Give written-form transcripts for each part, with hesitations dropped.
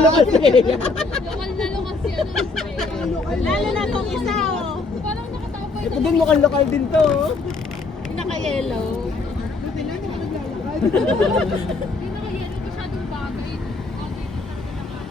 lukas eh. Lokal na lokal si ano. Lalo na tong isa, oh. Parang nakatapay Ito din lokal din to. Oh. Naka-yellow. Hindi nakahiyalo masyadong bagay. Bagay na talaga naman.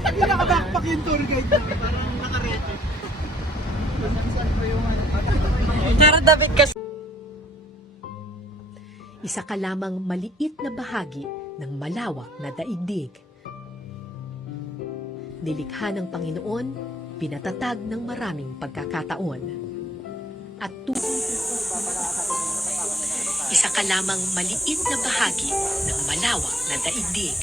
Hindi naka-backpack yung tour guide namin. Parang nakarete. Saan po yung ano? Daradabit kasi. Isa ka lamang maliit na bahagi ng malawak na daigdig. Nilikha ng Panginoon, pinatatag ng maraming pagkakataon. At isa ka lamang maliit na bahagi ng malawak na daigdig.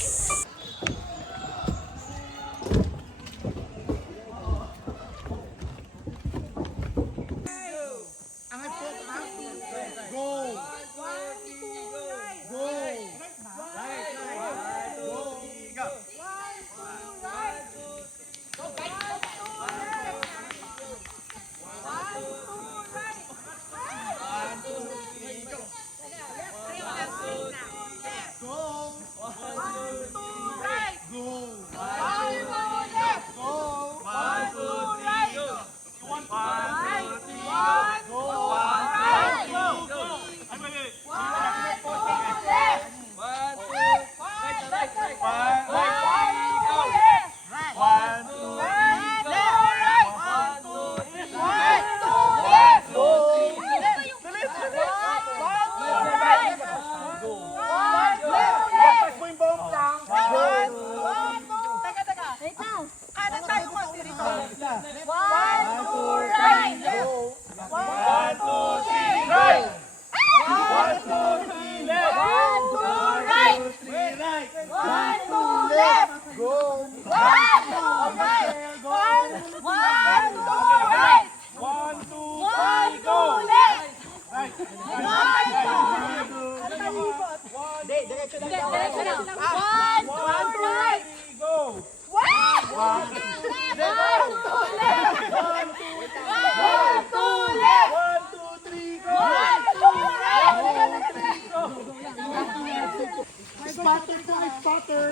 Spotter po, spotter.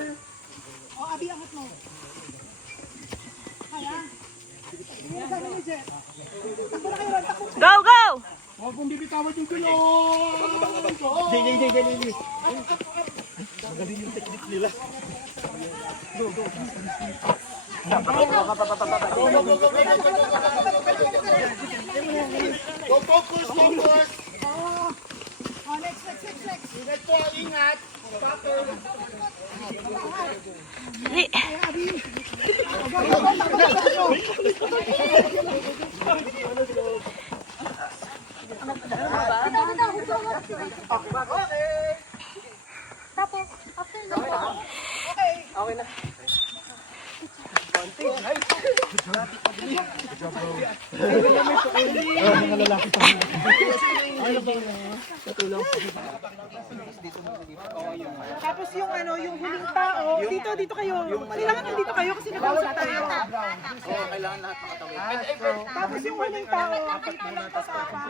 O, Abi, angat mo. Kaya? Hindi na gano'n ni Jet. Takbo na kayo ron, takbo. Go, go! Huwag mong bibitawan yung gulong. Go! Magaling yung technique nila. Go, go. Go, focus, focus. Next. Ingat po, ingat. Spotter. Tapos, after na po. Okay na. Tapos yung ano, yung huling tao, dito kayo. Kailangan nandito kayo kasi nag-usap tayo. Kailangan lahat makatawid. Tapos yung huling tao, dito lang pa sa apa.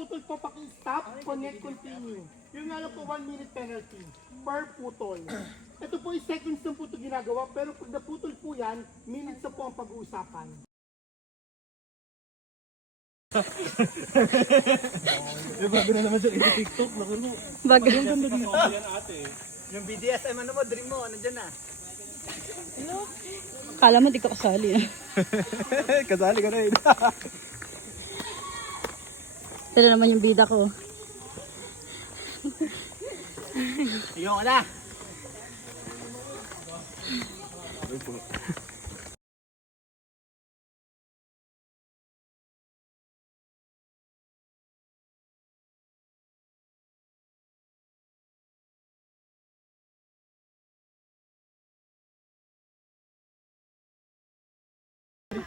Putol po paki-stop, connect, continue. Yung nga lang po 1 minute penalty per putol. Ito po yung seconds ng putol ginagawa, pero pag naputol po yan, minutes na po ang pag-uusapan. Bago na naman siya iti-tiktok, nakulo. Bago. Yung BDSM ano mo, dream mo, nandyan na. Kala mo di ka kasali. Kasali ka na yun. Ito naman yung bida ko. Ayoko na.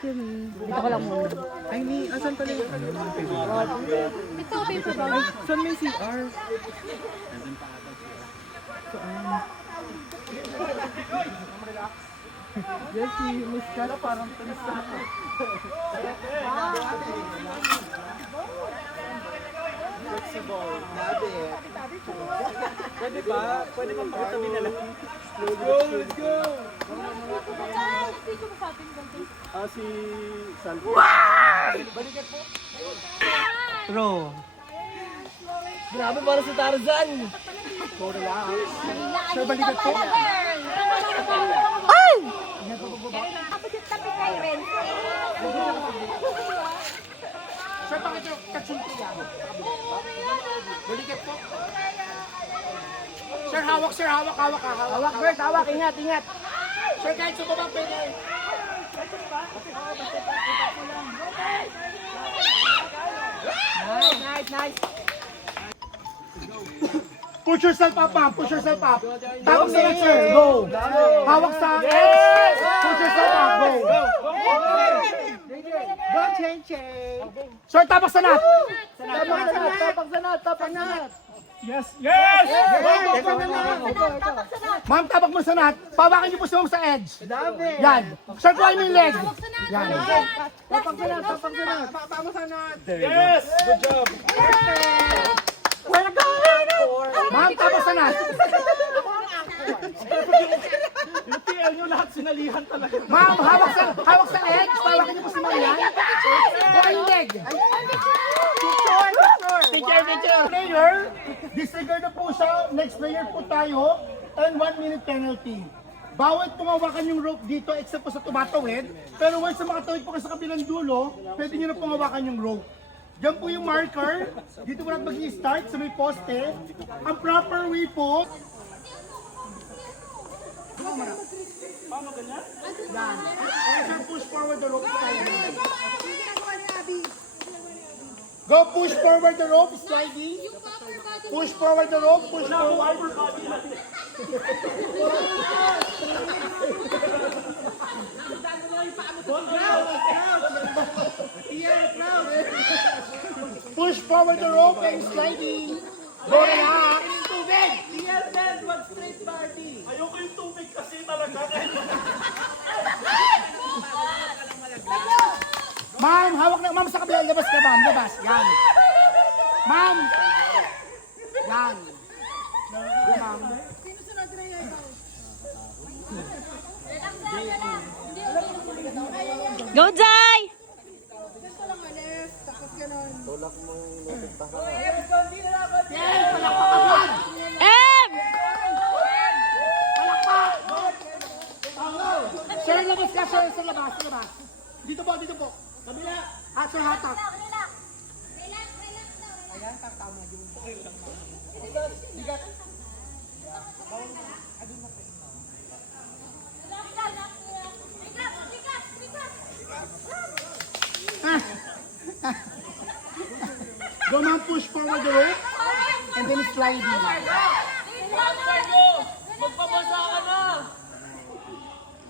you, Mi. Dito ko lang muna. Ay, ni, asan pala yung ano? Ito, paper bag. Saan may CR? Yes, si Miss Kat parang tanis ka na. Flexible. Grabe. Pwede ba? Pwede ba pakatabi na lang? Let's go! Let's go! Dito mo sa atin, ganito. Si Salvo. Balikat po. Bro. Grabe para sa Tarzan. Sorry lang. Sir, balikat po. Ay! Kapit kay Ren. Sir, bakit yung kachunti yan? Balikat po. Sir, hawak, sir, hawak. Hawak, Bert. Hawak. Ingat, ingat. Sir, kahit sumabang pwede. Nice. Push yourself up, ma'am. Push yourself up. Tapos na lang, sir. Go. Hawak sa edge. Push yourself up. Go. Go, change. Sir, tapak sa nat. Tapak sanat. Yes. Ikaw na lang. Ma'am, tapak mo sa nat. Pawakan niyo po si ma'am sa edge. Dami. Yan. Sir, kuhain mo yung leg. Yan. Tapak sanat. Tama sanat. Yes. Good job. Ma'am, tapak sa nat. Yung TL nyo lahat sinalihan talaga. Ma'am, hawak sa edge. Pawakan niyo po si ma'am yan. Kuhain yung leg. Picture. Player, disregard na po siya. Next player po tayo. And 1 minute penalty. Bawat pumawakan yung rope dito except po sa tumatawid. Pero once sa makatawid po kayo sa kabilang dulo, pwede nyo na pumawakan yung rope. Diyan po yung marker. Dito po natin mag-i-start sa may poste. Ang proper way po. Yan. And sir, push forward the rope. Go push forward the rope, sliding. Push forward the rope, push forward. Push forward the rope and sliding. Go relax. Ayoko yung tubig kasi talaga. Ma'am, hawak na. Ma'am, sa kabila. Labas ka, ma'am. Labas. Yan. Ma'am. Yan. Go, ma'am. Go, Jai! M! Sir, labas ka, sir. Sir, labas. Dito po. Kabila. Sir, hatak. Go, ma'am, push forward the rope. And then sliding.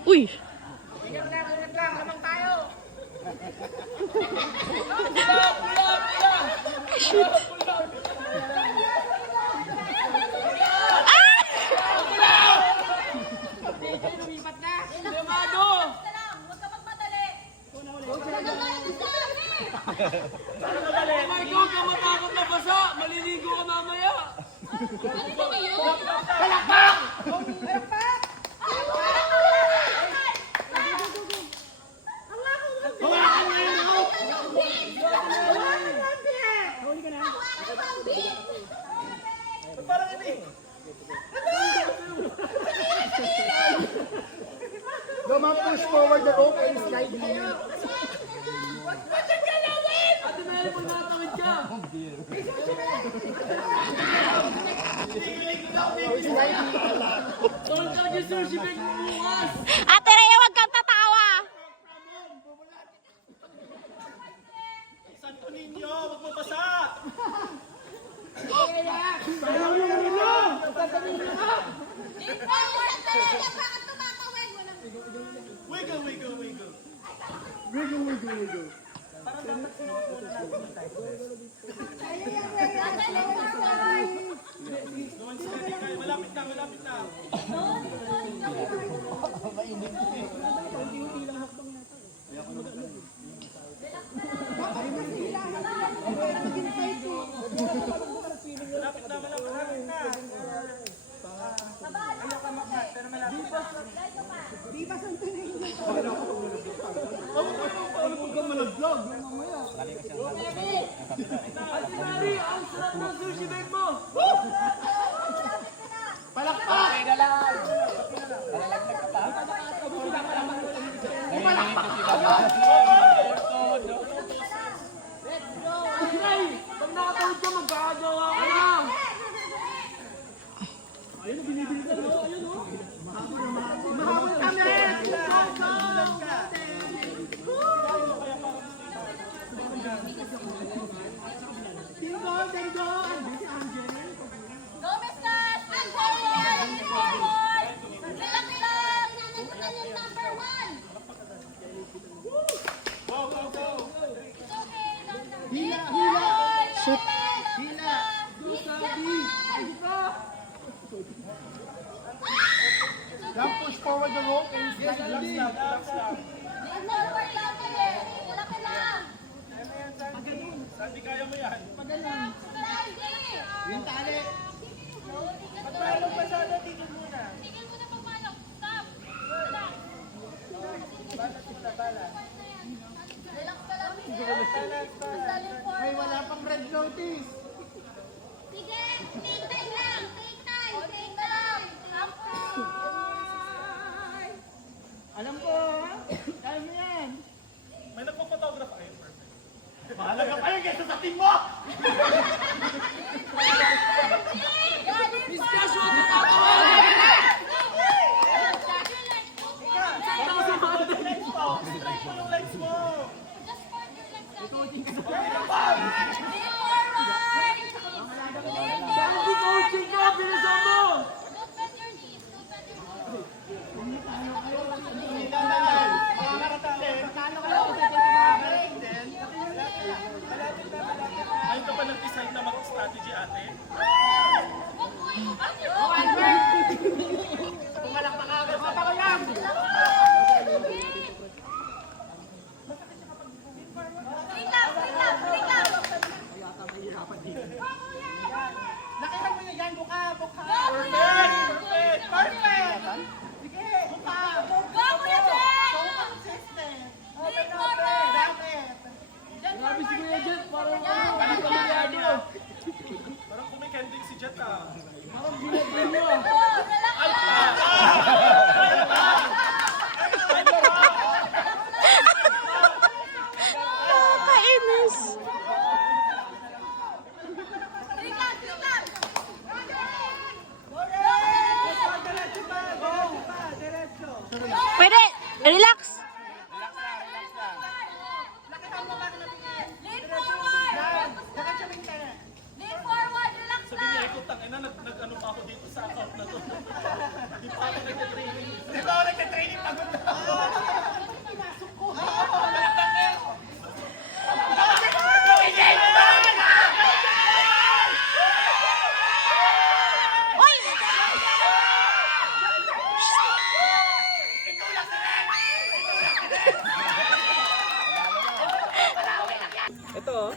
Uy! Shit! Ikaw ka matakot na basa. Maliligo ka mamaya. Go, ma'am, push forward the rope and sliding. Ate Mary, pag nakatawid ka. Tol ka niya, sushi bag mo bukas. Ate Rhea, huwag kang tatawa! Santo ninyo, wag mo basa. Wiggle. Go, Mr. Angel! Relax lang! Nanantinan yung number 1! It's okay, Shoot. Jump, push forward the rope and slide landing. Forward lang eh! Malaki lang! Sabi kaya mo yan. Yung tali. Pagpalong pasada, tigil muna. Tigil muna pagpalong. Stop! Relax. Relax ka lang. Masaling Ay, forward. wala pang red notice. Sige, take time lang. Take time. Take time. Alam ko, kaya mo yan. May nagpo-photograph kayo. Perfect. Mahalaga pa yun kaysa sa team mo! Discussion na Lights mo! Just for your legs lang. Lean forward. Lean down. Coaching ka, bilisan mo! Don't bend your knees. Don't bend your knees. Ngayon ka pa nag-decide na mag-strategy ate? Huwag mo iubat yung Bring lang, bring lang, bring lang. Nakihan mo na yan, buka, buka! Perfect! Perfect! Sige, buka! Go, Kuya Jen! Consistent! Lean forward. Bakit? Grabe si Kuya Jen, Parang kumikending si Jet ah. Kainis. Bring lang, bring lang. Pwede. Relax. Lean forward. Lean forward, relax Sabi niya, lang. ikaw tangina, nag-ano pa ako dito sa account na to. Hindi pa ako nag-training. Di ba ako nagka-training pagod na? Hoy! Ito oh.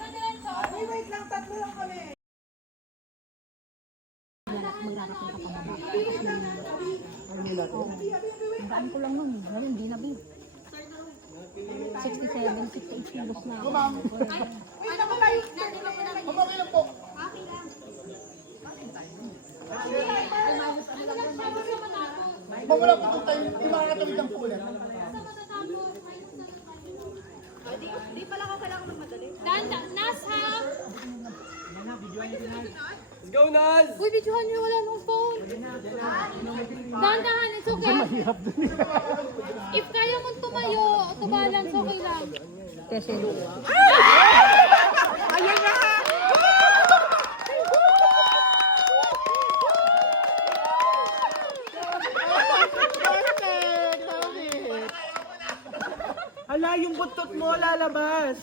Daan ko lang nun. Ngayon, hindi na bin. 67, 68 kilos na ako. Ma'am, Ano ba tayo? Nandito mo na. okay lang po. Okay lang. Mawala po itong time, di makakatawid lang po ulit. Di pala ako kailangan magmadali. Danda, Nas ha? Let's go, Naz! Uy, videohan niyo, wala nung phone. Dandahan, it's okay. If kaya mong tumayo, to balance, okay lang. Kasi, Hala, yung buntot mo lalabas.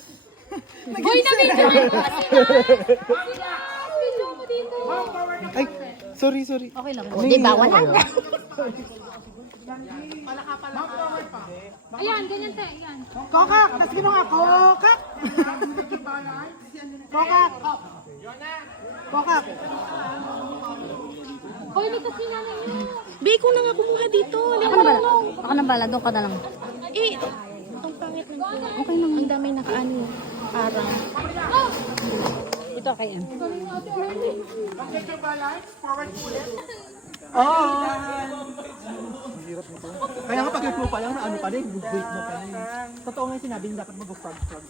Hoy, na-video ko kasi na. Video mo dito. Ay, sorry. Okay lang. Di ba? Wala na. Ayan, ganyan te. Ayan. Kokak! Tapos ginawa, kokak! Kokak! Kokak! Hoy, may kasi nanay niyo. Bi, ko na nga kumuha dito. Ako na bala. Ako na bala. Doon ka na lang. Eh, ang pangit ng okay lang. Ang dami nakaano. Parang. Ito kay M. Check your balance. Forward ulit. Oo. Hirap nito. Kaya nga pag i-flow pa lang, ano pa rin, wait mo pa rin. Totoo nga yung sinabi, hindi dapat mag-frog ka.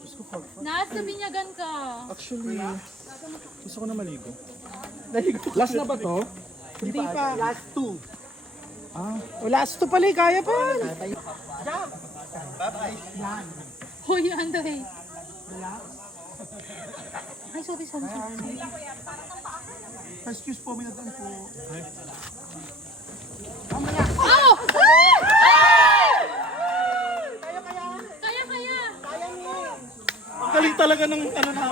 Diyos ko, frog. Nasa binyagan ka. Actually, gusto ko na maligo. Last na ba to? Hindi pa. Last two. Last to pala, kaya pa. Hoy, Andre. Ay, sorry. Excuse po, minadaan po. Oh! Kaya. Ang galing talaga ng ano na.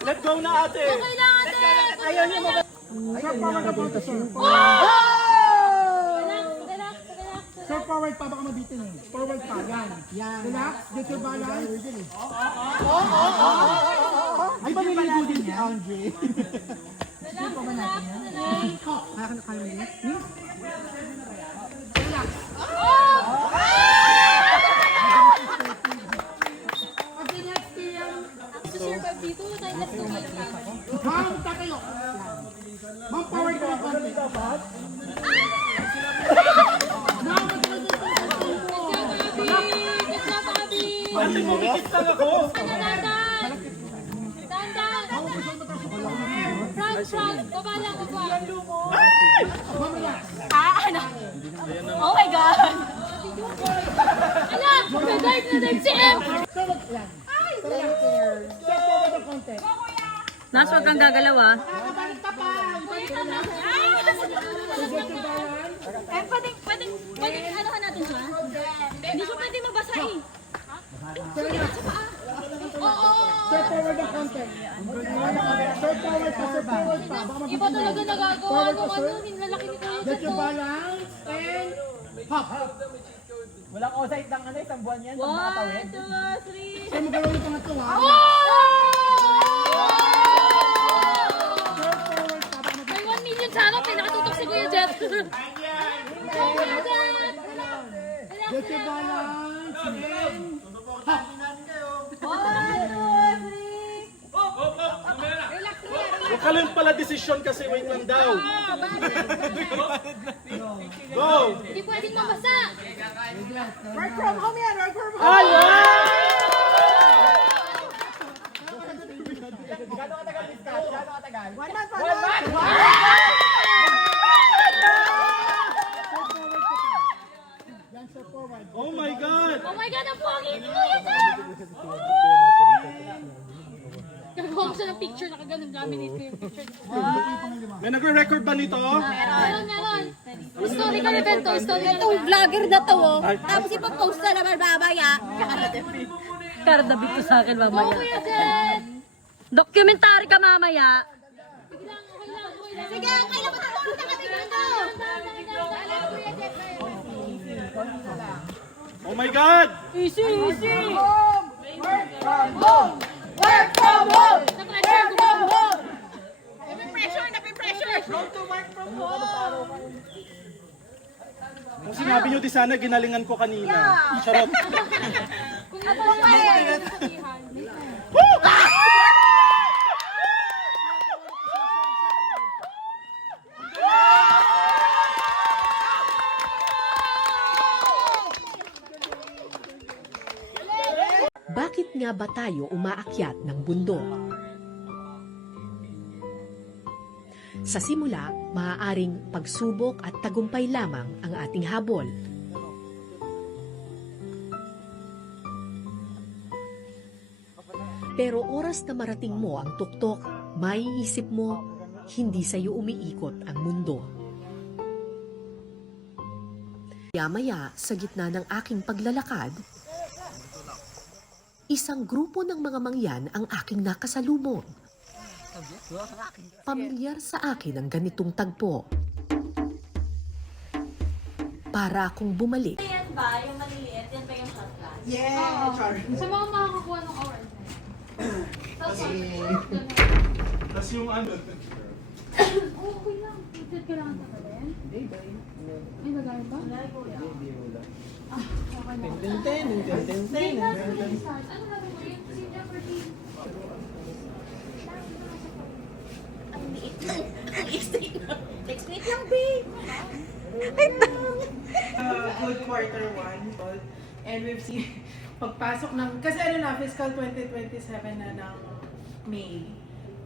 Let go na ate. Kailangan din. Ayaw niyo mo. Relax. Sir, forward pa, baka mabitin eh. Forward pa, yan. Relax, get your balance. Ay, ba niligo din si Andre? Kaya mo yun? Okay, next year. Survive dito. Tayo let's go. Ma'am, tatayo. Ma'am, forward ka ng konti. Good job, Abby. Ate, kumikit lang ako. Dandan. Front. Baba lang, baba. Oh my God! Alam! Nadive si M! Sir, forward ng konti. Nas, huwag kang gagalaw ah. Kakabalik ka pa. Pwedeng anuhan natin siya? Hindi siya pwede mabasa eh. Sir, forward ng konti. Sir, forward pa, sir, forward pa. Baka Iba mabitin talaga eh. nagagawa nung ano, hinlalaki ni Kuya Get your Jato. balance and hop. Walang offside ng ano, isang buwan yan. 1, 2, 3. Sir, magalaw yung pangatlo ha. Sir, forward pa, baka mabitin. May 1 million sana, pinakatutok si Kuya Jet. Kuya Jet! Get your balance and hop. 1, 2, 3. Huwag ka lang pala desisyon kasi wait lang daw. Go! Hindi pwedeng mabasa. Work from home yan, work from home. Ay, wow! Yan, sir, forward. Oh my God! Oh my God, ang pogi ni Kuya Jet! Gagawa ko siya ng picture, nakaganon laminate ko yung picture. May nagre-record ba nito? Meron. Historical event to, historical Itong event. vlogger na to, oh. Tapos ipapost na naman babaya. Kardabit ko sa akin Go, mamaya. Kuya Jet! Documentary ka mamaya. Okay lang. Sige, kailan mo na ako nakatingin ko? Oh my God! Easy. Kung sinabi nyo di sana, ginalingan ko kanina. Charot. Kung natuwa ka eh. Sabihan. Bakit nga ba tayo umaakyat ng bundok? Sa simula, maaaring pagsubok at tagumpay lamang ang ating habol. Pero oras na marating mo ang tuktok, maiisip mo, hindi sa iyo umiikot ang mundo. Maya-maya, sa gitna ng aking paglalakad, isang grupo ng mga mangyan ang aking nakasalubong. Pamilyar sa akin ang ganitong tagpo. Para akong bumalik Yan ba? Yung maliliit? Yan ba yung shot glass? Yeah, char. Sa mga makakakuha ng award. Tapos yung ano. Okay lang. Budget kailangan sa rin? Ay, nagaya ba? Okay na. Ano na mo yun? Si Jeopardy. Next lang, babe. Good quarter one. And we've seen, pagpasok ng, kasi ano na, fiscal 2027 na ng May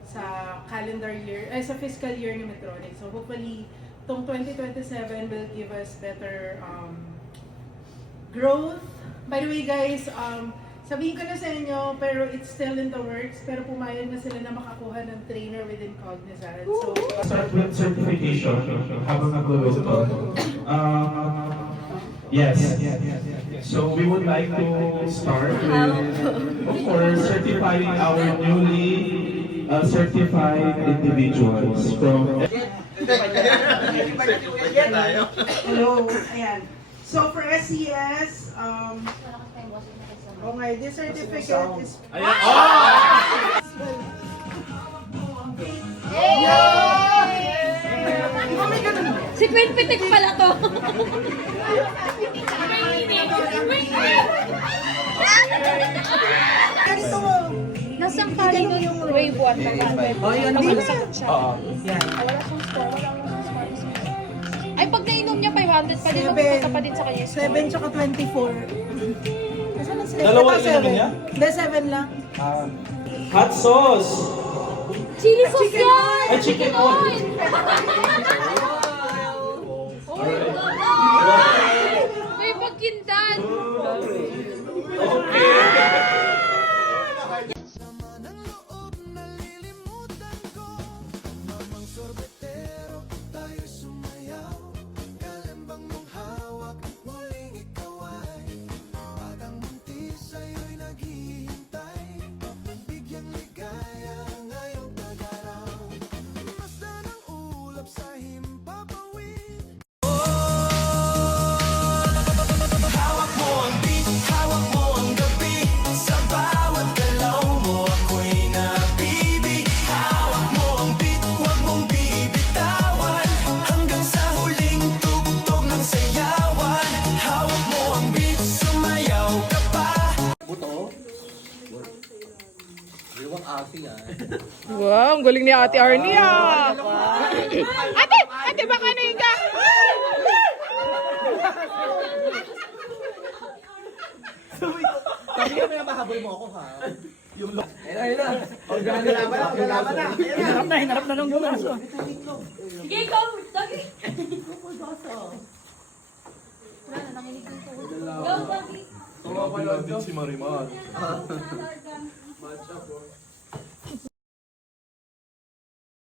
sa calendar year, ay sa fiscal year ni Medtronic. So hopefully, tong 2027 will give us better growth. By the way guys, sabihin ko na sa inyo, pero it's still in the works, pero pumayag na sila na makakuha ng trainer within Cognizant. So, Start with certification habang nagluluto. Yes. So we would like to start with, of course, certifying our newly certified individuals from... hello, ayan. So for SCS, okay, this certificate is... Si Queen Pitik pala to. Ganito mo! Nasang tali nun yung wave 1 na wave. Oh, yun ang Masakit siya. Yan. Wala siyang score. Wala siyang score. Ay, pag nainom niya, 500 pa din. Seven. Pupunta pa din sa kanya. 7 tsaka 24. Nasaan na 7? Dalawa inumin niya? Hindi, 7 lang. Hot sauce! Chili sauce yan! Ay, chicken oil! May pagkindan! Wow, ang galing ni Ate Arnie ah! Ate! Ate, baka na yung ka! Sabi ka na mahabol mo ako, ha? Yung lock. Ayun na. Hinarap na. Hinarap na nung gumaso. Sige, ikaw. Dagi. Wala na, nanginig yung tuhod. Go, Dagi. Tumawa din si Marimar. Wala,